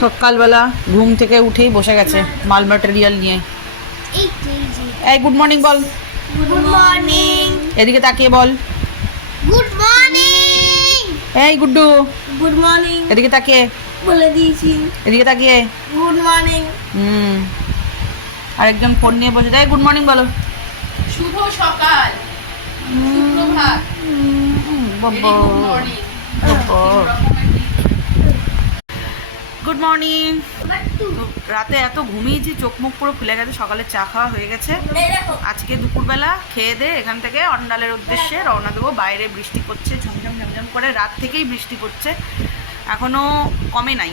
সকালবেলা ঘুম থেকে উঠেই বসে গেছে মাল ম্যাটেরিয়াল নিয়ে। এই গুড মর্নিং বল। গুড মর্নিং এদিকে তাকিয়ে বল। গুড মর্নিং এই গুড্ডু। গুড মর্নিং এদিকে তাকিয়ে। বলে দিয়েছি। এদিকে তাকিয়ে। Good morning hmm. আরেকজন ফোন নিয়ে বসে যায় গুড মর্নিং বলো। শুভ সকাল। সুপ্রভাত। বাবা মর্নিং গুড মর্নিং রাতে এত ঘুমিয়েছি চোখ মুখ পুরো ফুলে গেছে সকালে চা খাওয়া হয়ে গেছে। আজকে দুপুরবেলা খেয়ে দে এখান থেকে অন্ডালের উদ্দেশ্যে রওনা দেবো। বাইরে বৃষ্টি পড়ছে ঝমঝম ঝমঝম করে রাত থেকেই বৃষ্টি পড়ছে। এখনও কমে নাই।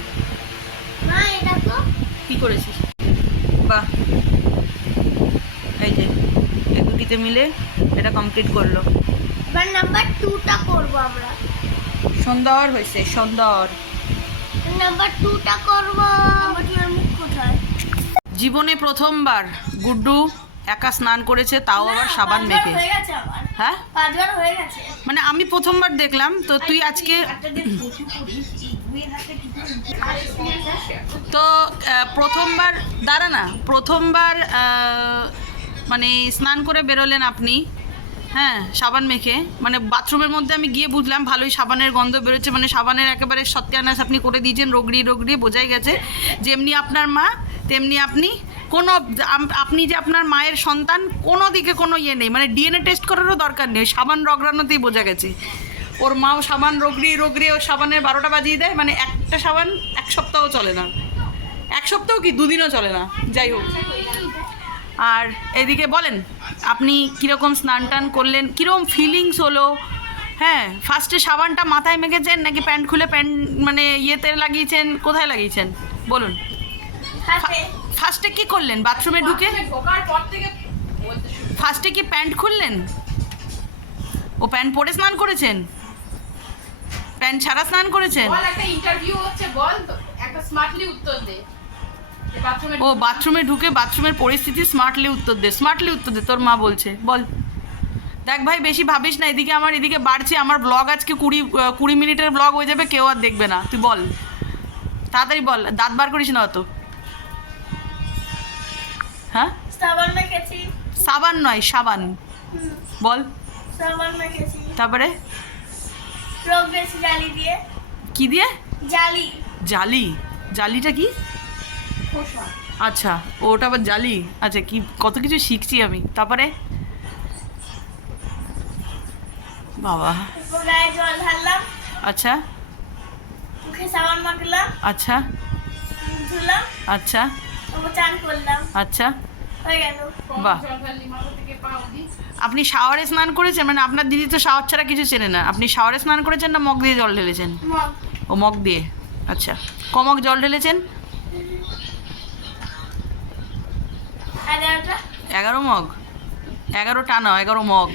কি করেছিস? বাহ। এই যে এই দুটিতে মিলে এটা কমপ্লিট করল। এবার নাম্বার টুটা করব আমরা। সুন্দর হয়েছে সুন্দর। নাম্বার টুটা করব। নাম্বার টু এর মুখ কোথায়? জীবনে প্রথমবার গুড্ডু একা স্নান করেছে তাও আবার সাবান মেখে। হয়ে হ্যাঁ? পাঁচবার হয়ে গেছে। মানে আমি প্রথমবার দেখলাম তো তুই আজকে তো প্রথমবার দাঁড়া না প্রথমবার মানে স্নান করে বেরোলেন আপনি হ্যাঁ সাবান মেখে। মানে বাথরুমের মধ্যে আমি গিয়ে বুঝলাম ভালোই সাবানের গন্ধ বেরোচ্ছে। মানে সাবানের একেবারে সত্যানাশ আপনি করে দিয়েছেন রোগড়ি রোগড়ি বোঝাই গেছে। যেমনি আপনার মা, তেমনি আপনি কোনো আপনি যে আপনার মায়ের সন্তান, কোনো দিকে কোনো ইয়ে নেই। মানে ডিএনএ টেস্ট করারও দরকার নেই। সাবান রগড়ানোতেই বোঝা গেছে। ওর মাও সাবান রগড়িয়ে রগড়িয়ে ওর সাবানের বারোটা বাজিয়ে দেয়। মানে একটা সাবান এক সপ্তাহ চলে না। এক সপ্তাহ কি? দুদিনও চলে না। যাই হোক। আর এদিকে বলেন আপনি কীরকম স্নান টান করলেন? কীরকম ফিলিংস হলো? হ্যাঁ ফার্স্টে সাবানটা মাথায় মেখেছেন নাকি প্যান্ট খুলে প্যান্ট মানে ইয়েতে লাগিয়েছেন? কোথায় লাগিয়েছেন? বলুন। ফার্স্টে কি করলেন? বাথরুমে ঢুকে? ফার্স্টে কি প্যান্ট খুললেন? ও প্যান্ট পরে স্নান করেছেন? প্যান্ট ছাড়া স্নান করেছেন? বল একটা ইন্টারভিউ হচ্ছে বল একটা স্মার্টলি উত্তর দে। ও বাথরুমে ঢুকে বাথরুমের পরিস্থিতি স্মার্টলি উত্তর দে স্মার্টলি উত্তর দে তোর মা বলছে বল। দেখ ভাই বেশি ভাবিস না এদিকে আমার এদিকে বাড়ছে আমার ব্লগ আজকে কুড়ি কুড়ি মিনিটের ব্লগ হয়ে যাবে কেউ আর দেখবে না তুই বল। তাড়াতাড়ি বল দাঁত বার করিস না অত। হ্যাঁ? সাবান মেখেছি। সাবান নয় সাবান। বল। সাবান মেখেছি। তারপরে? রোগ বেশি জালি দিয়ে। কি দিয়ে? জালি। জালি। জালিটা কি? আচ্ছা ওটা আবার জালি? আচ্ছা কি কত কিছু শিখছি আমি। তারপরে? বাবা। জল ঢাললাম আচ্ছা। মুখে সাবান মাখলাম আচ্ছা। ধুলাম আচ্ছা। চান করলাম। আচ্ছা। বাহ। আপনি শাওয়ারে স্নান করেছেন? মানে আপনার দিদি তো শাওয়ার ছাড়া কিছু চেনে না। আপনি শাওয়ারে স্নান করেছেন না মগ দিয়ে জল ঢেলেছেন? ও মগ দিয়ে। আচ্ছা। কমক জল ঢেলেছেন? এগারো মগ। এগারো টানা এগারো মগ।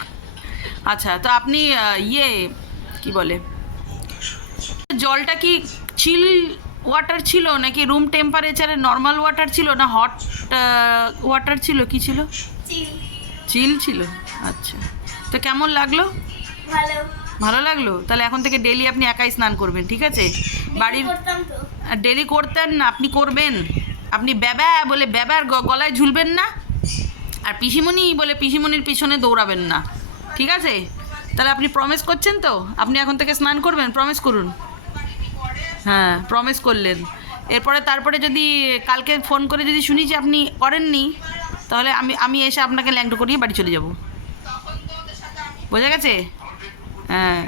আচ্ছা তো আপনি ইয়ে কি বলে? জলটা কি চিল ওয়াটার ছিল নাকি রুম টেম্পারেচারে নর্মাল ওয়াটার ছিল না হট ওয়াটার ছিল? কি ছিল? চিল ছিল। আচ্ছা। তো কেমন লাগল? ভালো। ভালো লাগল? তাহলে এখন থেকে ডেলি আপনি একাই স্নান করবেন ঠিক আছে? বাড়ির ডেলি করতেন না আপনি করবেন? আপনি ব্যাবা বলে ব্যাবার গলায় ঝুলবেন না। আর পিসিমণি বলে পিসিমণির পিছনে দৌড়াবেন না। ঠিক আছে? তাহলে আপনি প্রমিস করছেন তো? আপনি এখন থেকে স্নান করবেন? প্রমিস করুন। হ্যাঁ প্রমিস করলেন। এরপরে তারপরে যদি কালকে ফোন করে যদি শুনি যে আপনি করেননি, তাহলে আমি আমি এসে আপনাকে ল্যাংটো করিয়ে বাড়ি চলে যাব। বোঝা গেছে? হ্যাঁ।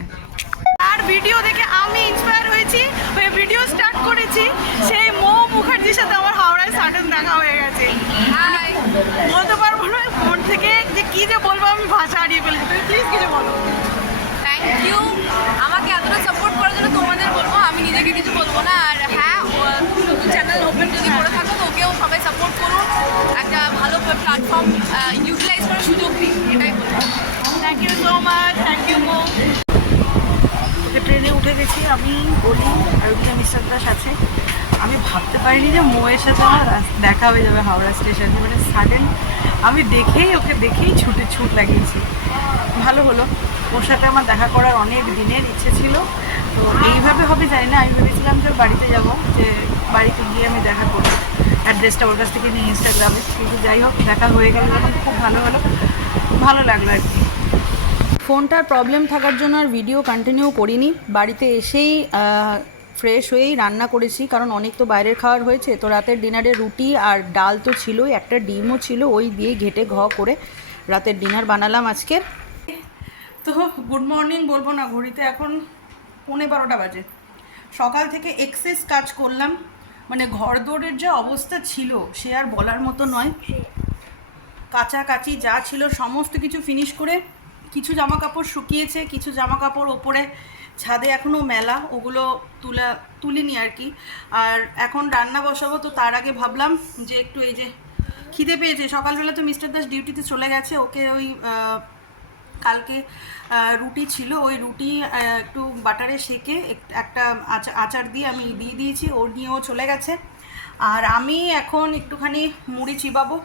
আর ভিডিও দেখে আমি ইন্সপায়ার হয়েছি, হয়ে ভিডিও স্টার্ট করেছি, সেই মৌ সাথে আমার হাওড়ায় সাডেন দেখা হয়ে গেছে। বলতে পারব না ফোন থেকে যে কি যে বলব আমি ভাষা হারিয়ে ফেলেছি। তুমি প্লিজ কিছু বলো। থ্যাংক ইউ আমাকে এতটা সাপোর্ট করার জন্য তোমাদের বলব আমি নিজেকে কিছু বলব না। আর হ্যাঁ নতুন চ্যানেল ওপেন যদি করে থাকো তো ওকেও সবাই সাপোর্ট করুন একটা ভালো প্ল্যাটফর্ম ইউটিলাইজ করার সুযোগ দিন এটাই বলব। Thank you so much thank you উঠে গেছি, আমি বলি আর ওখানে দাস আছে। আমি ভাবতে পারিনি যে মোয়ের সাথে আমার দেখা হয়ে যাবে হাওড়া স্টেশনে মানে সাডেন আমি দেখেই ওকে দেখেই ছুটে ছুট লাগিয়েছি। ভালো হলো। ওর সাথে আমার দেখা করার অনেক দিনের ইচ্ছে ছিল, তো এইভাবে হবে জানি না। আমি ভেবেছিলাম যে বাড়িতে যাব, যে বাড়িতে গিয়ে আমি দেখা করব। অ্যাড্রেসটা ওর কাছ থেকে নিয়ে ইনস্টাগ্রামে কিন্তু যাই হোক, দেখা হয়ে গেল খুব ভালো হলো। ভালো লাগল আর কি। ফোনটার প্রবলেম থাকার জন্য আর ভিডিও কন্টিনিউ করিনি। বাড়িতে এসেই ফ্রেশ হয়েই রান্না করেছি কারণ অনেক তো বাইরের খাবার হয়েছে। তো রাতের ডিনারে রুটি আর ডাল তো ছিলই একটা ডিমও ছিল ওই দিয়ে ঘেটে ঘ করে রাতের ডিনার বানালাম আজকের তো গুড মর্নিং বলব না ঘড়িতে এখন পৌনে বারোটা বাজে। সকাল থেকে এক্সেস কাজ করলাম মানে ঘর দৌড়ের যে অবস্থা ছিল সে আর বলার মতো নয়। কাছাকাছি যা ছিল সমস্ত কিছু ফিনিশ করে কিছু জামা কাপড় শুকিয়েছে, কিছু জামা কাপড় ওপরে ছাদে এখনও মেলা, ওগুলো তুলা, তুলিনি আর কি। আর এখন রান্না বসাবো, তো তার আগে ভাবলাম যে একটু এই যে খিদে পেয়েছে, সকালবেলা তো মিস্টার দাস ডিউটিতে চলে গেছে, ওকে ওই কালকে রুটি ছিল, ওই রুটি একটু বাটারে সেকে এক- একটা আচা- আচার দিয়ে আমি দিয়ে দিয়েছি, ওর নিয়ে ও চলে গেছে। আর আমি এখন একটুখানি মুড়ি চিবাবো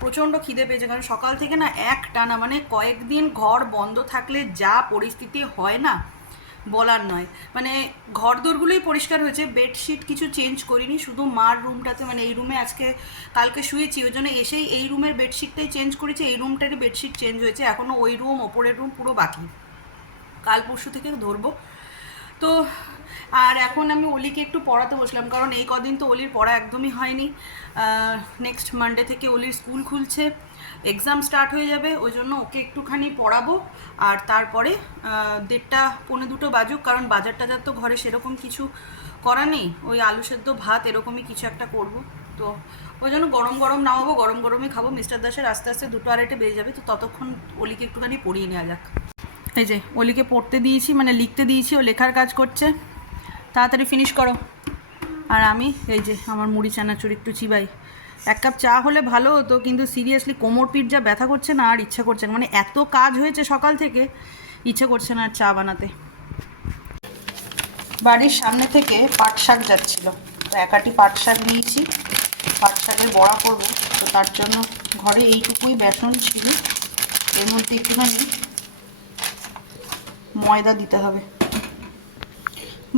প্রচণ্ড খিদে পেয়েছে, কারণ সকাল থেকে না এক টানা মানে কয়েকদিন ঘর বন্ধ থাকলে যা পরিস্থিতি হয় না, বলার নয়। মানে ঘর দোরগুলোই পরিষ্কার হয়েছে, বেডশিট কিছু চেঞ্জ করিনি, শুধু মার রুমটাতে মানে এই রুমে আজকে, কালকে শুয়েছি, ওই জন্য এসেই এই রুমের বেডশিটটাই চেঞ্জ করেছি, এই রুমটারই বেডশিট চেঞ্জ হয়েছে এখনও ওই রুম, ওপরের রুম পুরো বাকি। কাল পরশু থেকে ধরবো। তো, আর এখন আমি অলিকে একটু পড়াতে বসলাম, কারণ এই কদিন তো অলির পড়া একদমই হয়নি। নেক্সট মানডে থেকে অলির স্কুল খুলছে এক্সাম স্টার্ট হয়ে যাবে, ওই জন্য ওকে একটুখানি পড়াবো, আর তারপরে দেড়টা পৌনে দুটো বাজুক, কারণ বাজার টাজার তো ঘরে সেরকম কিছু করা নেই, ওই আলু সেদ্ধ ভাত এরকমই কিছু একটা করব। তো, ওই জন্য গরম গরম নামাবো, গরম গরমই খাব। মিস্টার দাসের আস্তে আস্তে দুটো আড়াইটে বেজে যাবে, তো ততক্ষণ অলিকে একটুখানি পড়িয়ে নেওয়া যাক। এই যে, অলিকে পড়তে দিয়েছি মানে লিখতে দিয়েছি, ও লেখার কাজ করছে। তাড়াতাড়ি ফিনিশ করো। আর আমি, এই যে, আমার মুড়ি চানাচুর একটু চিবাই। এক কাপ চা হলে ভালো হতো, কিন্তু সিরিয়াসলি কোমর পিঠ যা ব্যথা করছে না, আর ইচ্ছা করছে না। মানে এত কাজ হয়েছে সকাল থেকে, ইচ্ছে করছে না আর চা বানাতে। বাড়ির সামনে থেকে পাট শাক যাচ্ছিল। তো একাটি পাট শাক নিয়েছি পাট শাকের বড়া করব। তো তার জন্য ঘরে এইটুকুই বেসন ছিল। এর মধ্যে একটুখানি ময়দা দিতে হবে।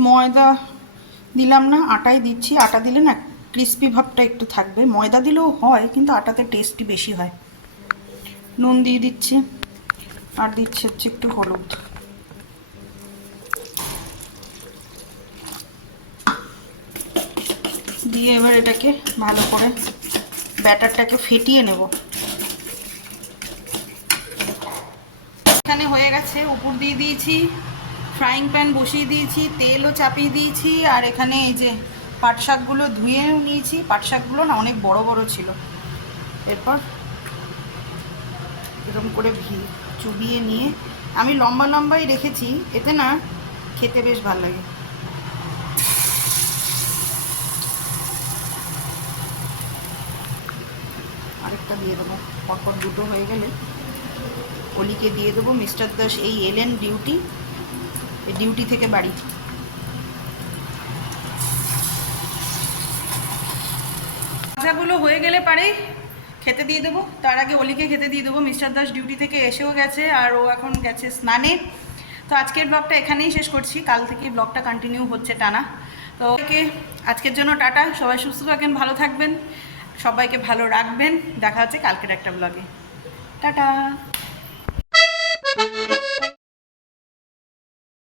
ময়দা দিলাম না, আটাই দিচ্ছি। আটা দিলে না ক্রিস্পি ভাবটা একটু থাকবে। ময়দা দিলেও হয়, কিন্তু আটাতে টেস্টই বেশি হয়। নুন দিয়ে দিচ্ছি, আর দিচ্ছি হচ্ছে একটু হলুদ। দিয়ে এবার এটাকে ভালো করে ব্যাটারটাকে ফেটিয়ে নেব। এখানে হয়ে গেছে। উপর দিয়ে দিয়েছি ফ্রাইং প্যান বসিয়ে দিয়েছি, তেলও চাপিয়ে দিয়েছি, আর এখানে এই যে পাট শাকগুলো ধুয়েও নিয়েছি। পাট শাকগুলো না অনেক বড় বড় ছিল। এরপর এরকম করে ভি, চুবিয়ে নিয়ে আমি লম্বা লম্বাই রেখেছি। এতে না খেতে বেশ ভালো লাগে। আরেকটা দিয়ে দেবো। পরপর দুটো হয়ে গেলে অলিকে দিয়ে দেবো। মিস্টার দাস, এই এলেন ডিউটি। এই ডিউটি থেকে বাড়ি। ভাজাগুলো হয়ে গেলে পারে, খেতে দিয়ে দেবো। তার আগে অলিকে খেতে দিয়ে দেবো। মিস্টার দাস ডিউটি থেকে এসেও গেছে আর ও এখন গেছে স্নানে। তো আজকের ব্লগটা এখানেই শেষ করছি। কাল থেকে ব্লগটা কন্টিনিউ হচ্ছে টানা। তো ওকে আজকের জন্য টাটা। সবাই সুস্থ থাকেন, ভালো থাকবেন। সবাইকে ভালো রাখবেন। দেখা হচ্ছে কালকের একটা ব্লগে। টাটা। Thank you.